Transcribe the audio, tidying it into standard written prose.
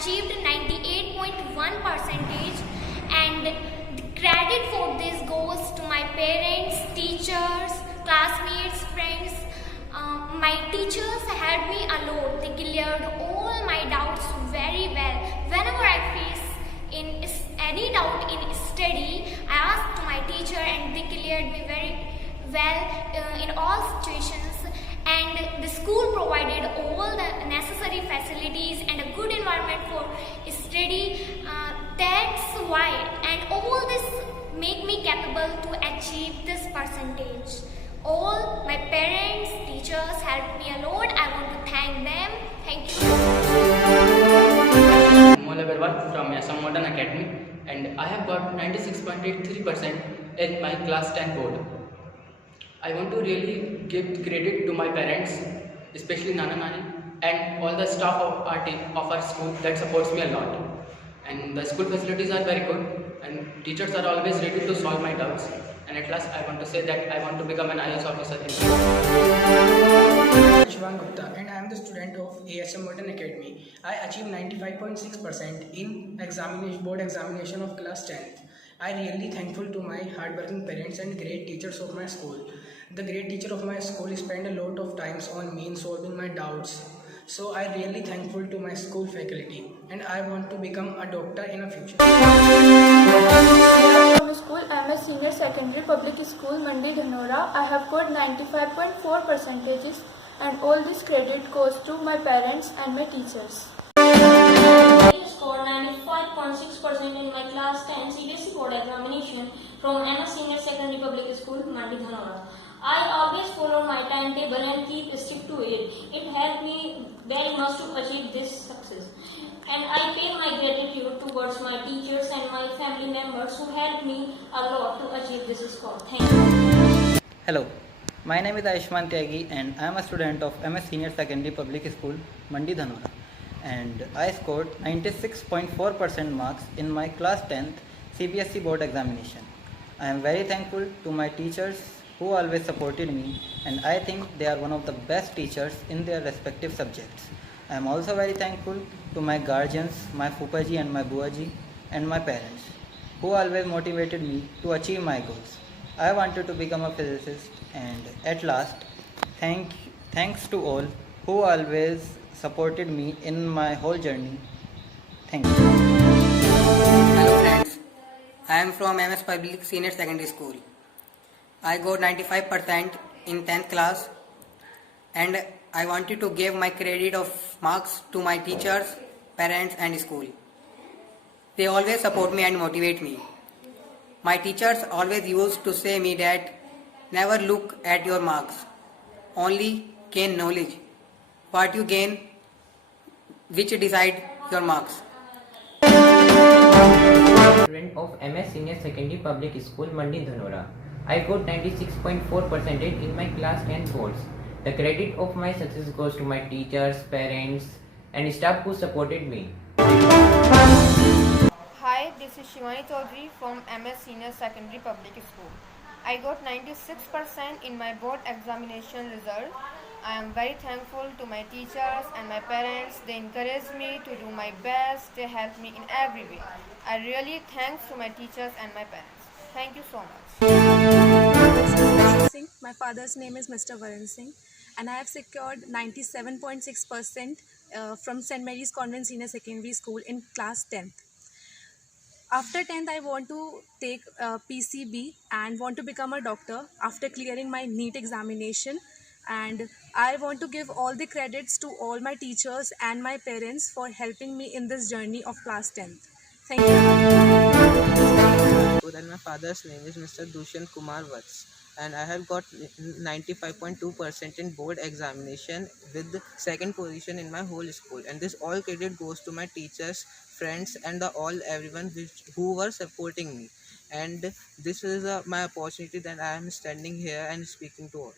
achieved 98.1 percentage, and the credit for this goes to my parents, teachers, classmates, friends. My teachers helped me a lot. They cleared all my doubts very well. Whenever I face any doubt in study, I asked to my teacher and they cleared me very well in all situations. And the school provided all the necessary facilities and a good environment for study. That's why, and all this make me capable to achieve this percentage. All my parents, teachers helped me a lot. I want to thank them. Thank you. Mola Agarwal from SM Modern Academy, and I have got 96.83% in my class 10 board. I want to really give credit to my parents, especially Nana Nani, and all the staff of our school that supports me a lot. And the school facilities are very good, and teachers are always ready to solve my doubts. And at last, I want to say that I want to become an IAS officer in Shivang Gupta, and I am the student of ASM Modern Academy. I achieved 95.6% in board examination of class 10th. I really thankful to my hardworking parents and great teachers of my school. The great teacher of my school spent a lot of times on me in solving my doubts. So I really thankful to my school faculty, and I want to become a doctor in a future. From school, I am a senior secondary public school, Mandi Dhanora. I have got 95.4 percentages, and all this credit goes to my parents and my teachers. I scored 95.6% in my class 10 CBSE board examination from MS Senior Secondary Public School, Mandi Dhanora. I always follow my timetable and keep stick to it. It helped me very much to achieve this success. And I pay my gratitude towards my teachers and my family members who helped me a lot to achieve this score. Thank you. Hello, my name is Ayushman Tyagi, and I am a student of MS Senior Secondary Public School, Mandi Dhanora. And I scored 96.4% marks in my class 10th CBSE board examination. I am very thankful to my teachers who always supported me, and I think they are one of the best teachers in their respective subjects. I am also very thankful to my guardians, my Fupaji and my Buaji, and my parents, who always motivated me to achieve my goals. I wanted to become a physicist, and at last, thanks to all who always supported me in my whole journey. Thank you. Hello friends, I am from MS Public Senior Secondary School. I got 95% in 10th class, and I wanted to give my credit of marks to my teachers, parents and school. They always support me and motivate me. My teachers always used to say me that never look at your marks, only gain knowledge. What you gain, which decide your marks. Student of MS Senior Secondary Public School, Mandi Dhanora. I got 96.4% in my class 10 boards. The credit of my success goes to my teachers, parents and staff who supported me. Hi, this is Shivani Chaudhary from MS Senior Secondary Public School. I got 96% in my board examination result. I am very thankful to my teachers and my parents. They encouraged me to do my best. They helped me in every way. I really thanks to my teachers and my parents. Thank you so much. My father's name is Mr. Varun Singh, and I have secured 97.6% from St. Mary's Convent Senior Secondary School in class 10th. After 10th, I want to take PCB and want to become a doctor after clearing my NEET examination. And I want to give all the credits to all my teachers and my parents for helping me in this journey of class 10th. Thank you. And my father's name is Mr. Dushyant Kumar Vats, and I have got 95.2% in board examination with the second position in my whole school. And this all credit goes to my teachers, friends and everyone who were supporting me. And this is my opportunity that I am standing here and speaking to all.